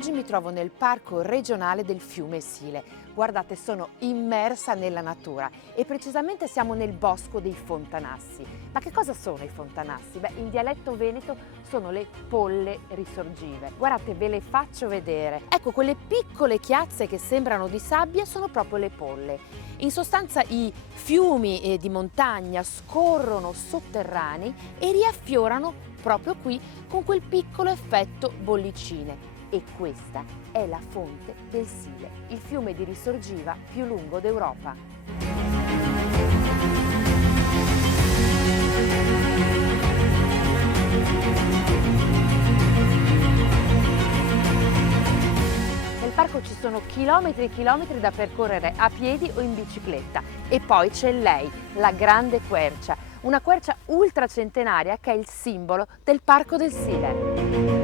Oggi mi trovo nel parco regionale del fiume Sile. Guardate, sono immersa nella natura e precisamente siamo nel bosco dei fontanassi. Ma che cosa sono i fontanassi? Beh, in dialetto veneto sono le polle risorgive. Guardate, ve le faccio vedere. Ecco, quelle piccole chiazze che sembrano di sabbia sono proprio le polle. In sostanza i fiumi di montagna scorrono sotterranei e riaffiorano proprio qui con quel piccolo effetto bollicine. E questa è la fonte del Sile, il fiume di risorgiva più lungo d'Europa. Nel parco ci sono chilometri e chilometri da percorrere a piedi o in bicicletta. E poi c'è lei, la grande quercia, una quercia ultracentenaria che è il simbolo del Parco del Sile.